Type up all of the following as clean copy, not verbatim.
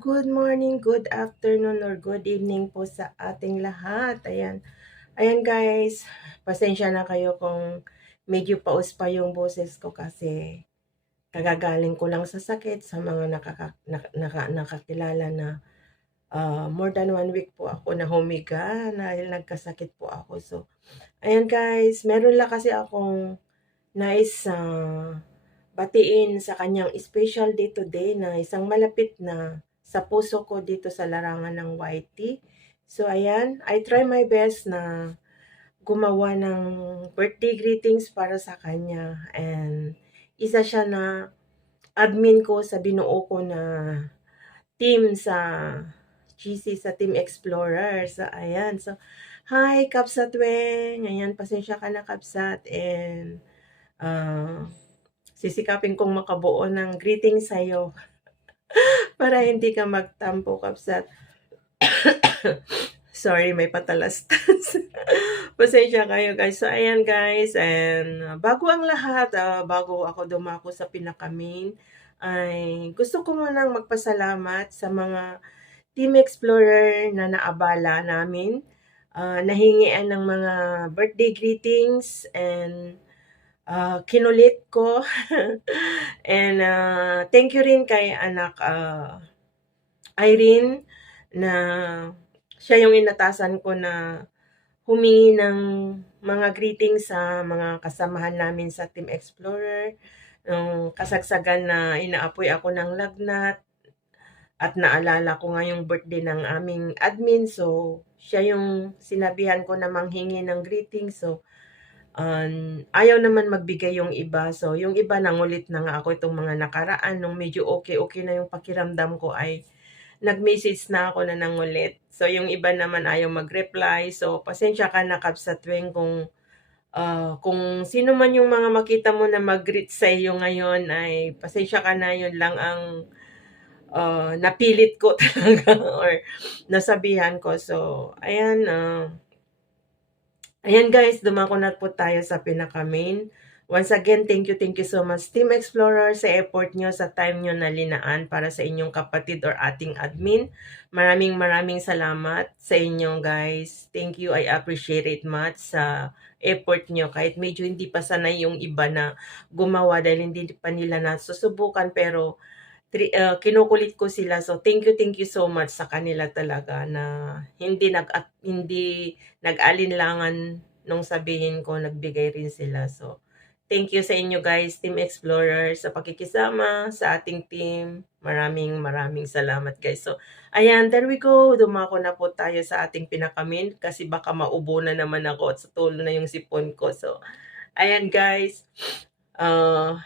good morning, good afternoon, or good evening po sa ating lahat. Ayan. Ayan guys, pasensya na kayo kung medyo paus pa yung boses ko kasi kagagaling ko lang sa sakit sa mga nakakilala na more than 1 week po ako na humiga dahil nagkasakit po ako. So, ayan guys, meron lang kasi akong nice batiin sa kanyang special day today na isang malapit na sa puso ko dito sa larangan ng YT. So ayan, I try my best na gumawa ng birthday greetings para sa kanya, and isa siya na admin ko sa binuo ko na team sa GC, sa Team Explorer. So ayan, so hi Kapsat Weng, ayan, pasensya ka na Kapsat, and sisikapin kong makabuo ng greeting sa'yo para hindi ka magtampo, Kapsat. Sorry, may patalastas. Pasensya kayo guys. So ayan guys, and bago ang lahat, bago ako dumako sa pinaka-main, ay gusto ko munang magpasalamat sa mga Team Explorer na naabala namin, nahingian ng mga birthday greetings, and kinulit ko. And thank you rin kay anak Irene na siya yung inatasan ko na humingi ng mga greetings sa mga kasamahan namin sa Team Explorer. Nung kasagsagan na inaapoy ako ng lagnat at naalala ko nga yung birthday ng aming admin. So, siya yung sinabihan ko na manghingi ng greetings. So, ayaw naman magbigay yung iba. So, yung iba nangulit na nga ako itong mga nakaraan. Nung medyo okay na yung pakiramdam ko ay nag-message na ako na nangulit. So, yung iba naman ayaw mag-reply. So, pasensya ka na Kapsat Weng kung sino man yung mga makita mo na mag-greet sa iyo ngayon ay pasensya ka na, yun lang ang napilit ko talaga or nasabihan ko. So, ayan, ayan guys, dumako na po tayo sa pinaka-main. Once again, thank you so much Team Explorer sa effort nyo, sa time nyo na linaan para sa inyong kapatid or ating admin. Maraming salamat sa inyo guys. Thank you, I appreciate it much sa effort nyo. Kahit medyo hindi pa sanay yung iba na gumawa dahil hindi pa nila nasusubukan, pero kinukulit ko sila. So thank you so much sa kanila talaga na hindi nag-alinlangan nung sabihin ko, nagbigay rin sila. So thank you sa inyo guys, Team Explorer, sa pakikisama sa ating team. Maraming salamat guys. So ayan, there we go. Dumako na po tayo sa ating pinakamin kasi baka maubo na naman ako at sa tulo na yung sipon ko. So ayan guys.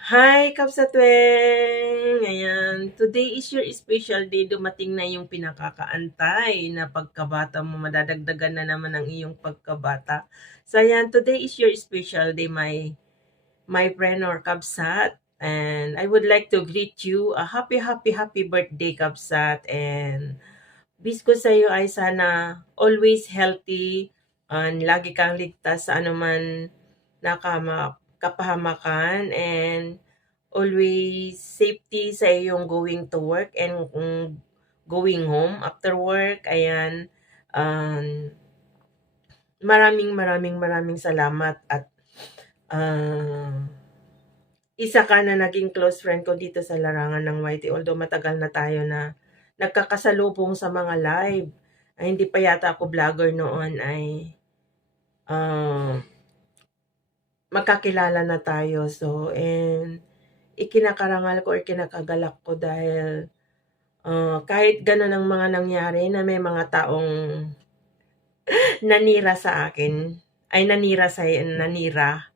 Hi Kapsatweng! Ayan, today is your special day. Dumating na yung pinakakaantay na pagkabata mo. Madadagdagan na naman ang iyong pagkabata. So ayan, today is your special day, my friend or Kapsat. And I would like to greet you a happy birthday, Kapsat. And wish ko sa iyo ay sana always healthy and lagi kang ligtas sa anuman na kapahamakan, and always safety sa iyong going to work and going home after work. Ayan, maraming salamat at isa ka na naging close friend ko dito sa larangan ng YT. Although matagal na tayo na nagkakasalubong sa mga live, ay hindi pa yata ako vlogger noon, ay magkakilala na tayo. So, and ikinakarangal ko or kinakagalak ko dahil kahit gano'n ang mga nangyari na may mga taong nanira sa akin, ay nanira.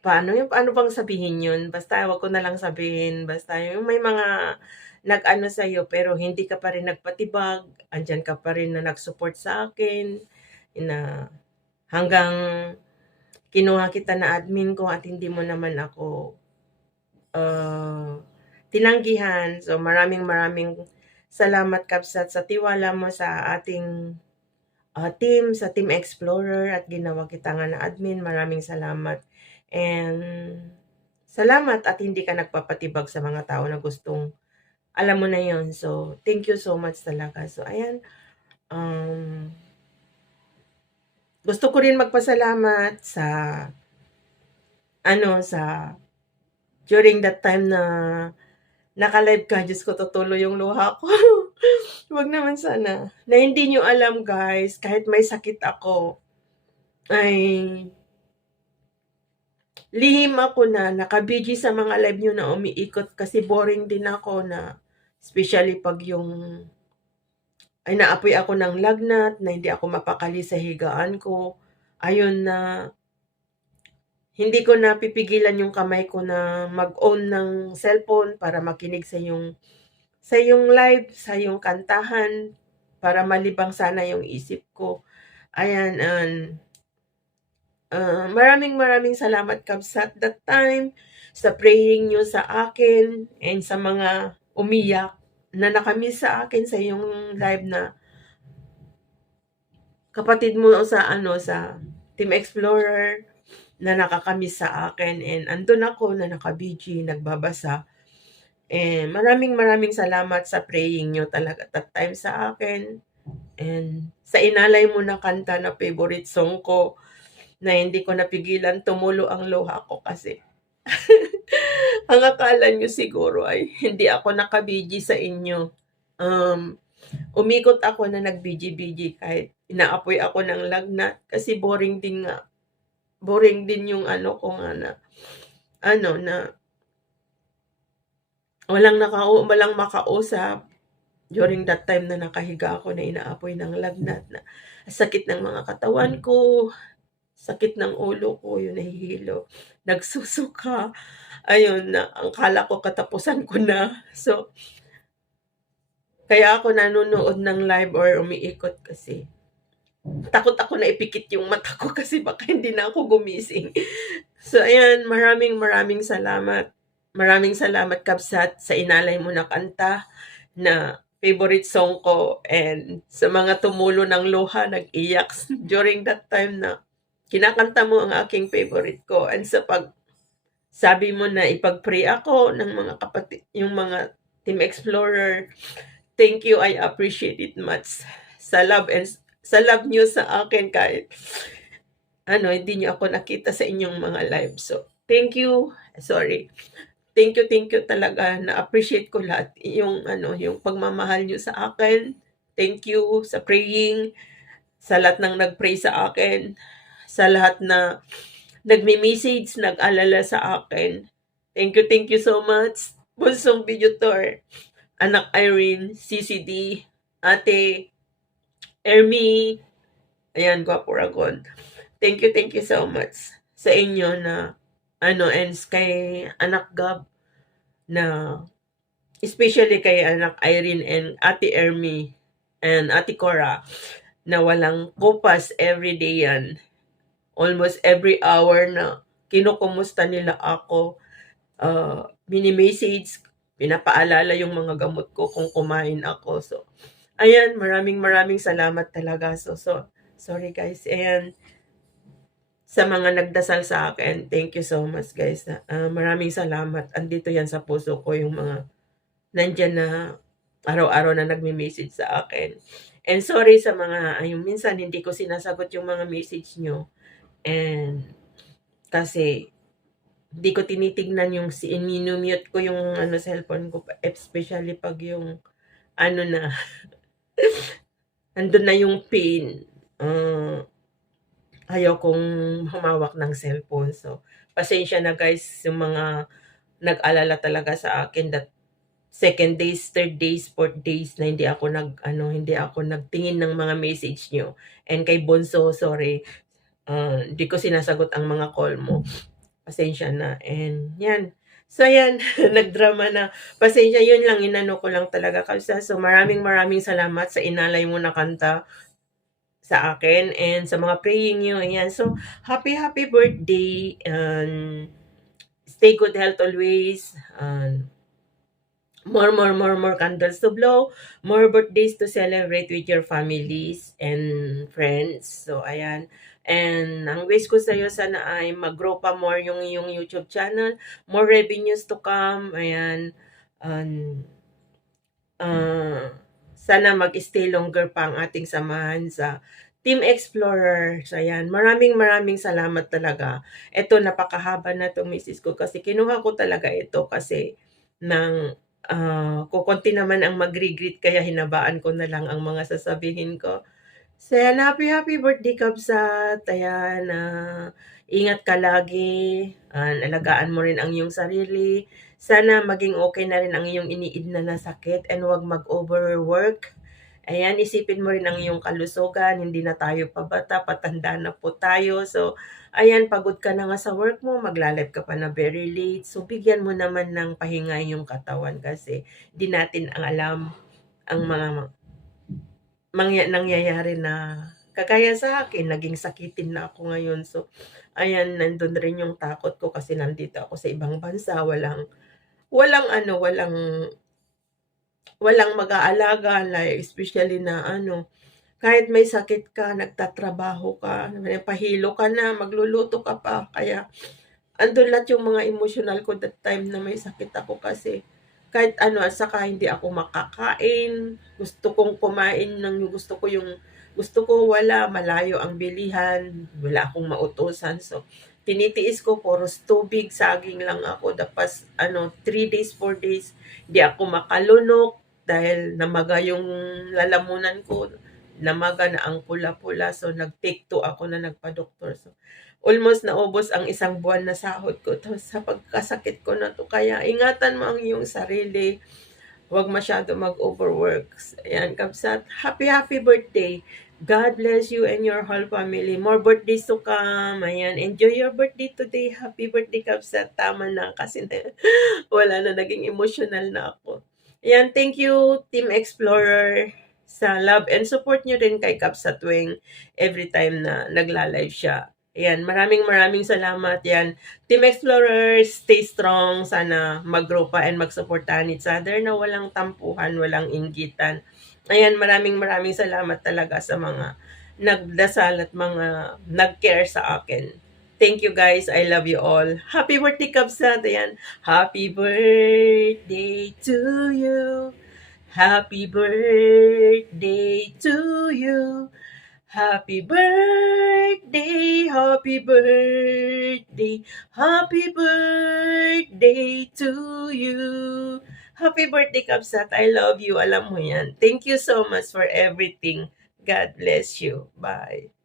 Paano yung paano bang sabihin yun? Basta wag ko na lang sabihin. Basta yung may mga nag-ano sa'yo pero hindi ka pa rin nagpatibag, andyan ka pa rin na nag-support sa akin, na hanggang kinuha kita na admin ko at hindi mo naman ako tinanggihan. So maraming salamat Kapsat sa tiwala mo sa ating team, sa Team Explorer, at ginawa kita nga na admin. Maraming salamat. And salamat at hindi ka nagpapatibag sa mga tao na gustong alam mo na yon. So, thank you so much talaga. So, ayan. Gusto ko rin magpasalamat sa, sa, during that time na naka-live ka, Diyos ko, tutuloy yung luha ko. Wag naman sana. Na hindi nyo alam, guys, kahit may sakit ako, ay lihim ako na nakabiji sa mga live nyo na umiikot kasi boring din ako na, especially pag yung, ay naapoy ako ng lagnat, na hindi ako mapakali sa higaan ko. Ayun na, hindi ko napipigilan yung kamay ko na mag-on ng cellphone para makinig sa yung live, sa yung kantahan, para malibang sana yung isip ko. Ayan, maraming salamat, Kabs, at that time, sa praying nyo sa akin, and sa mga umiyak na nakamiss sa akin sa yung live na kapatid mo sa sa Team Explorer na nakakamiss sa akin, and andun ako na naka-BG, nagbabasa. And maraming salamat sa praying nyo talaga that time sa akin. And sa inalay mo na kanta na favorite song ko, na hindi ko napigilan tumulo ang luha ko kasi ang akala nyo siguro ay hindi ako nakabiji sa inyo. Umikot ako na nagbiji-biji kahit inaapoy ako ng lagnat kasi boring din nga. Boring din yung ko nga na, na walang makausap during that time na nakahiga ako na inaapoy ng lagnat, na sakit ng mga katawan ko, sakit ng ulo ko, yung nahihilo, nagsusuka, ayun na, ang kala ko katapusan ko na. So, kaya ako nanonood ng live or umiikot kasi takot ako na ipikit yung mata ko kasi baka hindi na ako gumising. So, ayan, maraming salamat. Maraming salamat, Kabsat, sa inalay mo na kanta na favorite song ko, and sa mga tumulo ng luha, nag-iyak during that time na kinakanta mo ang aking favorite ko, and sa sabi mo na ipag-pray ako ng mga kapatid, yung mga Team Explorer. Thank you, I appreciate it much. Sa love nyo sa akin, kahit hindi nyo ako nakita sa inyong mga live. So, thank you. Sorry. Thank you talaga, na-appreciate ko lahat yung yung pagmamahal nyo sa akin. Thank you sa praying, sa lahat ng nag-pray sa akin, sa lahat na nagme-message, nag-alala sa akin. Thank you so much. Bunsong Video Tour, Anak Irene, CCD, Ate Ermi, ayan, Guapo Ragon. Thank you so much sa inyo na and kay Anak Gab, na especially kay Anak Irene and Ate Ermi and Ate Cora, na walang kupas everyday yan. Almost every hour na kinukumusta nila ako, mini-message, pinapaalala yung mga gamot ko kung kumain ako. So, ayan, maraming salamat talaga. So, sorry guys. And sa mga nagdasal sa akin, thank you so much guys. Maraming salamat. Andito yan sa puso ko yung mga nandyan na araw-araw na nagme-message sa akin. And sorry sa mga, yung minsan hindi ko sinasagot yung mga message nyo. And kasi hindi ko tinitignan yung minumute ko yung cellphone ko, especially pag yung na andun na yung pin. Ayaw kong humawak ng cellphone. So, pasensya na guys, yung mga nag-alala talaga sa akin that second days, third days, fourth days na hindi ako nagtingin ng mga message nyo. And kay Bonso, sorry, hindi ko sinasagot ang mga call mo. Pasensya na. And yan. So yan, nagdrama na. Pasensya, yun lang, inano ko lang talaga. So maraming salamat sa inalay mo na kanta sa akin and sa mga praying nyo. Ayan. So, happy birthday, and stay good health always, and more candles to blow, more birthdays to celebrate with your families and friends. So, ayan. And ang wish ko sa'yo, sana ay mag-grow pa more yung YouTube channel, more revenues to come, ayan. sana mag-stay longer pa ang ating samahan sa Team Explorer. So, ayan. Maraming salamat talaga. Ito, napakahaba na 'tong misis ko kasi kinuha ko talaga ito kasi ng kokonti naman ang magre-greet kaya hinabaan ko na lang ang mga sasabihin ko. So, ayan, happy birthday Kabsat. Ayan, ingat ka lagi. Alagaan mo rin ang iyong sarili. Sana maging okay na rin ang iyong iniid na sakit and huwag mag-overwork. Ayan, isipin mo rin ang iyong kalusugan. Hindi na tayo pabata, patanda na po tayo. So, ayan, pagod ka na nga sa work mo, magla-live ka pa na very late. So, bigyan mo naman ng pahinga yung katawan kasi di natin ang alam ang mga nangyayari na kagaya sa akin, naging sakitin na ako ngayon. So, ayan, nandun rin yung takot ko kasi nandito ako sa ibang bansa, walang walang mag-aalaga, like especially na kahit may sakit ka, nagtatrabaho ka, pahilo ka na, magluluto ka pa. Kaya andun lahat yung mga emotional ko that time na may sakit ako kasi kahit at saka hindi ako makakain, gusto kong kumain ng gusto ko wala, malayo ang bilihan, wala akong mautusan. So, tinitiis ko, puros tubig, saging lang ako. Tapos, 3 days, 4 days, di ako makalunok dahil namaga yung lalamunan ko, namaga na ang pula-pula. So, nag-take 2 ako na nagpa-doktor. So, almost naubos ang 1 buwan na sahod ko sa pagkasakit ko na 'to. Kaya ingatan mo ang iyong sarili, huwag masyado mag-overwork. Ayan, Kabsat, happy birthday. God bless you and your whole family. More birthdays to come. Ayan, enjoy your birthday today. Happy birthday, Kabsat. Tama na kasi wala na, naging emotional na ako. Ayan, thank you, Team Explorer, sa love and support nyo rin kay Kabsat tuwing every time na nagla-live siya. Ayan, maraming salamat. Yan, Team Explorers, stay strong. Sana mag-grow pa and mag-supportahan each other na walang tampuhan, walang inggitan. Ayan, maraming salamat talaga sa mga nagdasal at mga nag-care sa akin. Thank you guys. I love you all. Happy birthday, Kabsat. Ayan. Happy birthday to you. Happy birthday to you. Happy birthday, happy birthday, happy birthday to you. Happy birthday, Kabsat. I love you. Alam mo yan. Thank you so much for everything. God bless you. Bye.